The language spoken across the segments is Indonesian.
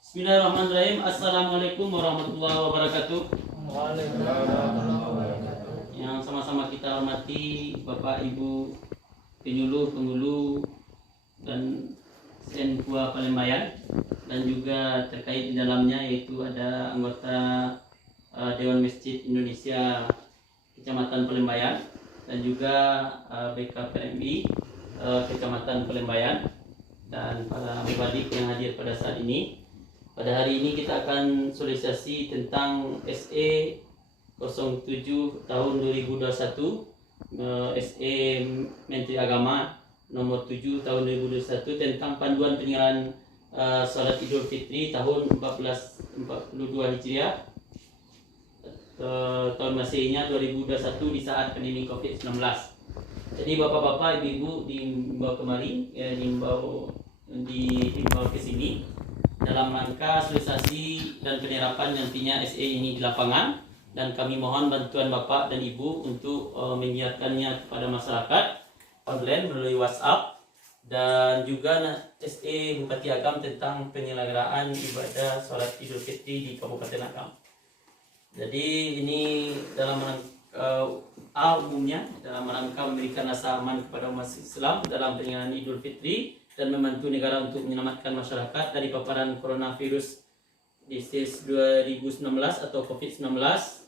Bismillahirrahmanirrahim. Assalamualaikum warahmatullahi wabarakatuh. Yang sama-sama kita hormati Bapak Ibu Penghulu dan Senpua Palembayan, dan juga terkait di dalamnya yaitu ada anggota Dewan Masjid Indonesia Kecamatan Palembayan dan juga BKPMI Kecamatan Palembayan dan para adik yang hadir pada saat ini. Pada hari ini kita akan sosialisasi tentang SE 07 tahun 2021, SE Menteri Agama nomor 7 tahun 2021 tentang panduan penyelenggaraan salat Idul Fitri tahun 1442 Hijriah, tahun Masehinya 2021 di saat pandemi Covid-19. Jadi bapak-bapak, ibu-ibu diimbau kemari, diimbau ke sini dalam rangka sosialisasi dan penerapan nantinya SE ini di lapangan, dan kami mohon bantuan Bapak dan Ibu untuk mengiarkannya kepada masyarakat online melalui WhatsApp, dan juga SE Bupati Agam tentang penyelenggaraan ibadah sholat Idul Fitri di Kabupaten Agam. Jadi ini dalam rangka umumnya dalam rangka memberikan rasa aman kepada umat Islam dalam penyelenggaraan Idul Fitri dan membantu negara untuk menyelamatkan masyarakat dari paparan coronavirus disease 2019 atau COVID-19.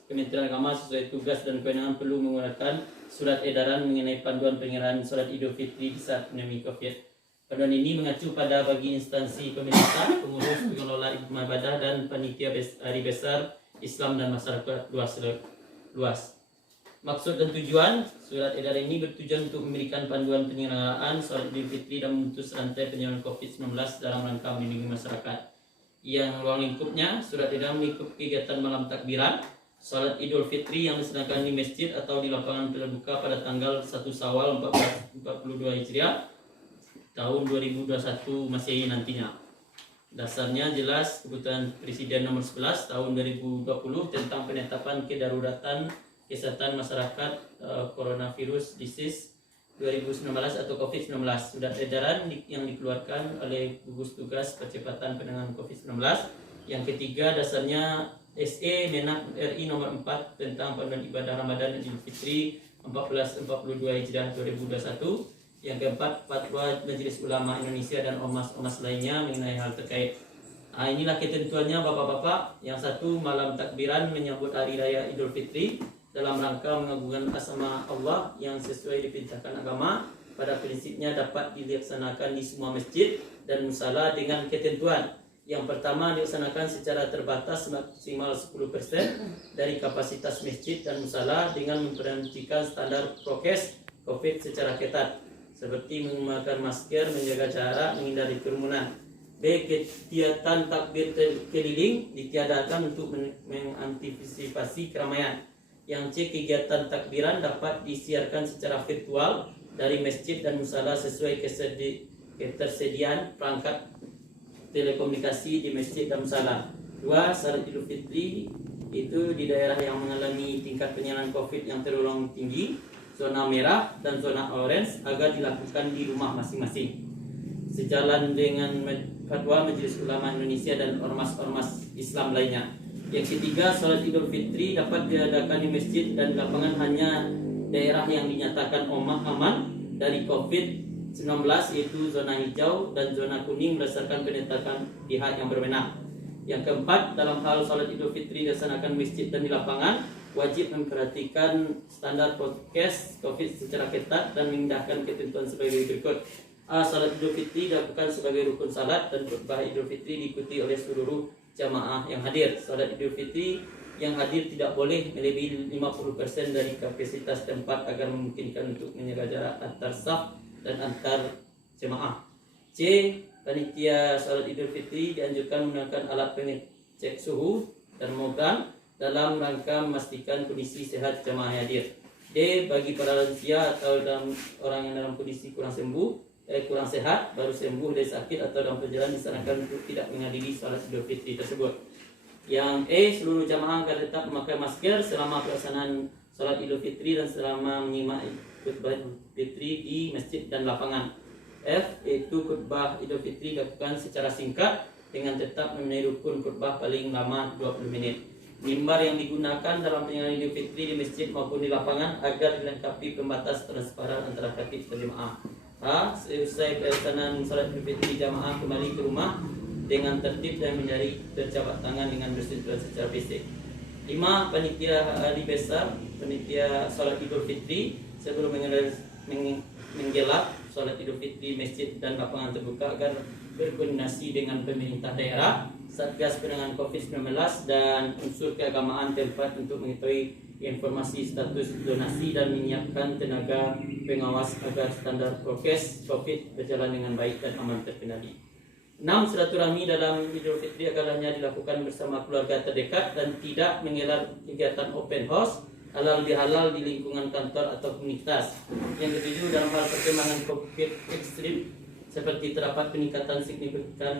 Kementerian Agama sesuai tugas dan kewenangan perlu mengeluarkan surat edaran mengenai panduan penyelenggaraan sholat Idul Fitri di saat pandemi COVID. Panduan ini mengacu pada bagi instansi pemerintah, pengurus, pengelola ibadah dan panitia hari besar Islam dan masyarakat luas. Maksud dan tujuan surat edaran ini bertujuan untuk memberikan panduan penyelenggaraan sholat Idul Fitri dan memutus rantai penyebaran COVID-19 dalam rangka melindungi masyarakat. Yang ruang lingkupnya, surat edaran mengikuti kegiatan malam takbiran sholat Idul Fitri yang diselenggarakan di masjid atau di lapangan terbuka pada tanggal 1 Syawal 1442 Hijriah tahun 2021 Masehi nantinya. Dasarnya jelas Keputusan Presiden nomor 11 tahun 2020 tentang penetapan kedaruratan kesehatan masyarakat coronavirus disease 2019 atau COVID-19. Surat edaran yang dikeluarkan oleh gugus tugas percepatan penanganan COVID-19. Yang ketiga, dasarnya SE Menak RI nomor 4 tentang panduan ibadah Ramadan dan Idul Fitri 1442 Hijriah 2021. Yang keempat, fatwa Majelis Ulama Indonesia dan ormas lainnya mengenai hal terkait. Inilah ketentuannya bapak-bapak. Yang satu, malam takbiran menyambut hari raya Idul Fitri dalam rangka mengagungkan asma Allah yang sesuai diperintahkan agama, pada prinsipnya dapat dilaksanakan di semua masjid dan musala dengan ketentuan. Yang pertama, dilaksanakan secara terbatas maksimal 10% dari kapasitas masjid dan musala dengan memperhatikan standar prokes COVID secara ketat, seperti menggunakan masker, menjaga jarak, menghindari kerumunan. B. Kegiatan takbir keliling ditiadakan untuk mengantisipasi keramaian. Yang C. Kegiatan takbiran dapat disiarkan secara virtual dari masjid dan musala sesuai ketersediaan perangkat telekomunikasi di masjid dan musala. 2. Salat Idul Fitri itu di daerah yang mengalami tingkat penyebaran COVID yang tergolong tinggi, zona merah dan zona orange, agar dilakukan di rumah masing-masing sejalan dengan fatwa Majelis Ulama Indonesia dan ormas Islam lainnya. Yang ketiga, sholat Idul Fitri dapat diadakan di masjid dan lapangan hanya daerah yang dinyatakan aman dari COVID-19, yaitu zona hijau dan zona kuning berdasarkan penetapan pihak yang berwenang. Yang keempat, dalam hal sholat Idul Fitri dilaksanakan masjid dan di lapangan, wajib memperhatikan standar prokes COVID secara ketat dan mengindahkan ketentuan sebagai berikut. A. Salat Idul Fitri dilakukan sebagai rukun salat dan khutbah Idul Fitri diikuti oleh seluruh jamaah yang hadir. Salat Idul Fitri yang hadir tidak boleh melebihi 50% dari kapasitas tempat agar memungkinkan untuk menjaga jarak antar saf dan antar jemaah. C. Panitia salat Idul Fitri dianjurkan menggunakan alat pengecek suhu termogan dalam rangka memastikan kondisi sehat jemaah yang hadir. D. Bagi para lansia atau orang yang dalam kondisi kurang sehat, baru sembuh dari sakit atau dalam perjalanan disarankan untuk tidak menghadiri salat Idul Fitri tersebut. Yang E. Seluruh jamaah akan tetap memakai masker selama pelaksanaan salat Idul Fitri dan selama menyimak khutbah Idul Fitri di masjid dan lapangan. F. Yaitu khutbah Idul Fitri dilakukan secara singkat dengan tetap memenuhi rukun khutbah paling lama 20 menit. Mimbar yang digunakan dalam penyelenggaraan Idul Fitri di masjid maupun di lapangan agar dilengkapi pembatas transparan antara khatib dan jemaah. Seusai pelaksanaan salat Idul Fitri, jamaah kembali ke rumah dengan tertib dan menjadi berjabat tangan dengan bersentuhan secara fisik. 5. Panitia hari besar, panitia salat Idul Fitri sebelum menggelar salat Idul Fitri masjid dan lapangan terbuka agar berkoordinasi dengan pemerintah daerah, Satgas Penanganan COVID-19 dan unsur keagamaan tempat untuk mengetahui informasi status donasi dan menyiapkan tenaga pengawas agar standar prokes COVID berjalan dengan baik dan aman terkendali. 6. Silaturahmi dalam Idul Fitri agar hanya dilakukan bersama keluarga terdekat dan tidak menggelar kegiatan open house halal bihalal di lingkungan kantor atau komunitas. Yang ketujuh, dalam hal perkembangan COVID ekstrim seperti terdapat peningkatan signifikan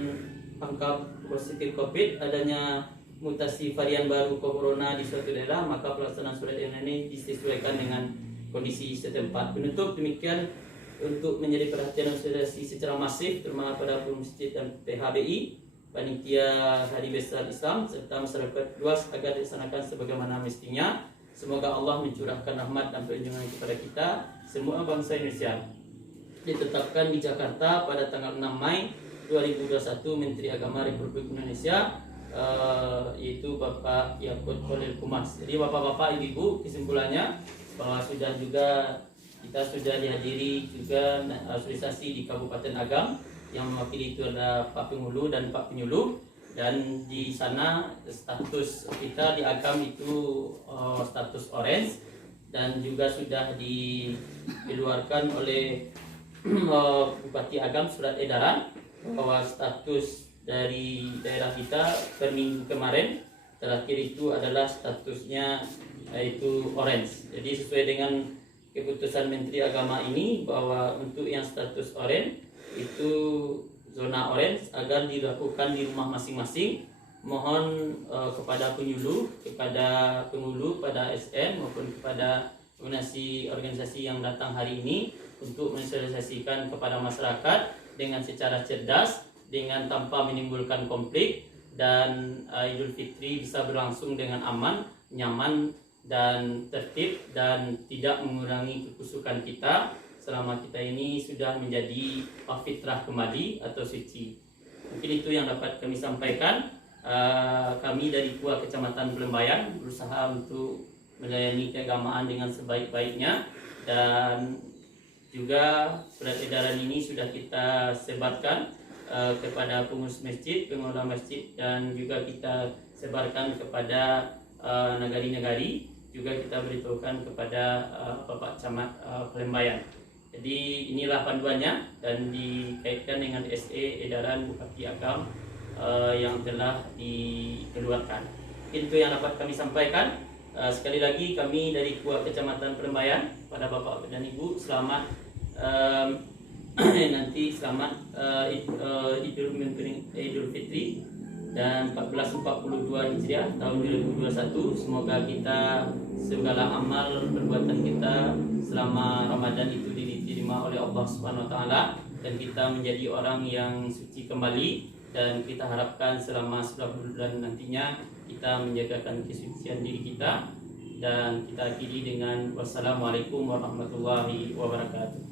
angka positif COVID, adanya mutasi varian baru corona di suatu daerah, maka pelaksanaan surat edaran ini disesuaikan dengan kondisi setempat. Penutup, demikian untuk menjadi perhatian dan sosialisasi secara masif terutama pada masjid dan PHBI, panitia Hari Besar Islam serta masyarakat luas agar dilaksanakan sebagaimana mestinya. Semoga Allah mencurahkan rahmat dan perlindungan kepada kita semua bangsa Indonesia. Ditetapkan di Jakarta pada tanggal 6 Mei 2021 Menteri Agama Republik Indonesia, yaitu Bapak Yakut Khalil Kumas. Jadi bapak-bapak, ibu-ibu, kesimpulannya bahwa kita sudah dihadiri juga sosialisasi di Kabupaten Agam yang mewakili itu ada Pak Penghulu dan Pak Penyuluh, dan di sana status kita di Agam itu status orange, dan juga sudah dikeluarkan oleh Bupati Agam surat edaran bahwa status dari daerah kita per minggu kemarin terakhir itu adalah statusnya yaitu orange. Jadi sesuai dengan keputusan Menteri Agama ini bahwa untuk yang status orange itu zona orange agar dilakukan di rumah masing-masing. Mohon kepada penyuluh, kepada penghulu, pada SN maupun kepada organisasi yang datang hari ini untuk mensosialisasikan kepada masyarakat dengan secara cerdas, dengan tanpa menimbulkan konflik, dan Idul Fitri bisa berlangsung dengan aman, nyaman, dan tertib, dan tidak mengurangi kekusukan kita selama kita ini sudah menjadi fitrah kembali atau suci. Mungkin itu yang dapat kami sampaikan. Kami dari KUA Kecamatan Pelembayan berusaha untuk melayani keagamaan dengan sebaik-baiknya, dan juga surat edaran ini sudah kita sebarkan kepada pengurus masjid, pengelola masjid, dan juga kita sebarkan kepada nagari-nagari, juga kita beritahukan kepada Bapak Camat Pelembayan. Jadi inilah panduannya dan dikaitkan dengan SE edaran Bupati Agam yang telah dikeluarkan. Itu yang dapat kami sampaikan. Sekali lagi kami dari KUA Kecamatan Pelembayan pada Bapak dan Ibu selamat nanti selamat Idul Fitri dan 1442 Hijriah tahun 2021. Semoga kita segala amal perbuatan kita selama Ramadan itu diterima oleh Allah Subhanahu wa taala, dan kita menjadi orang yang suci kembali, dan kita harapkan selama 11 bulan nantinya kita menjagakan kesucian diri kita. Dan kita akhiri dengan wassalamualaikum warahmatullahi wabarakatuh.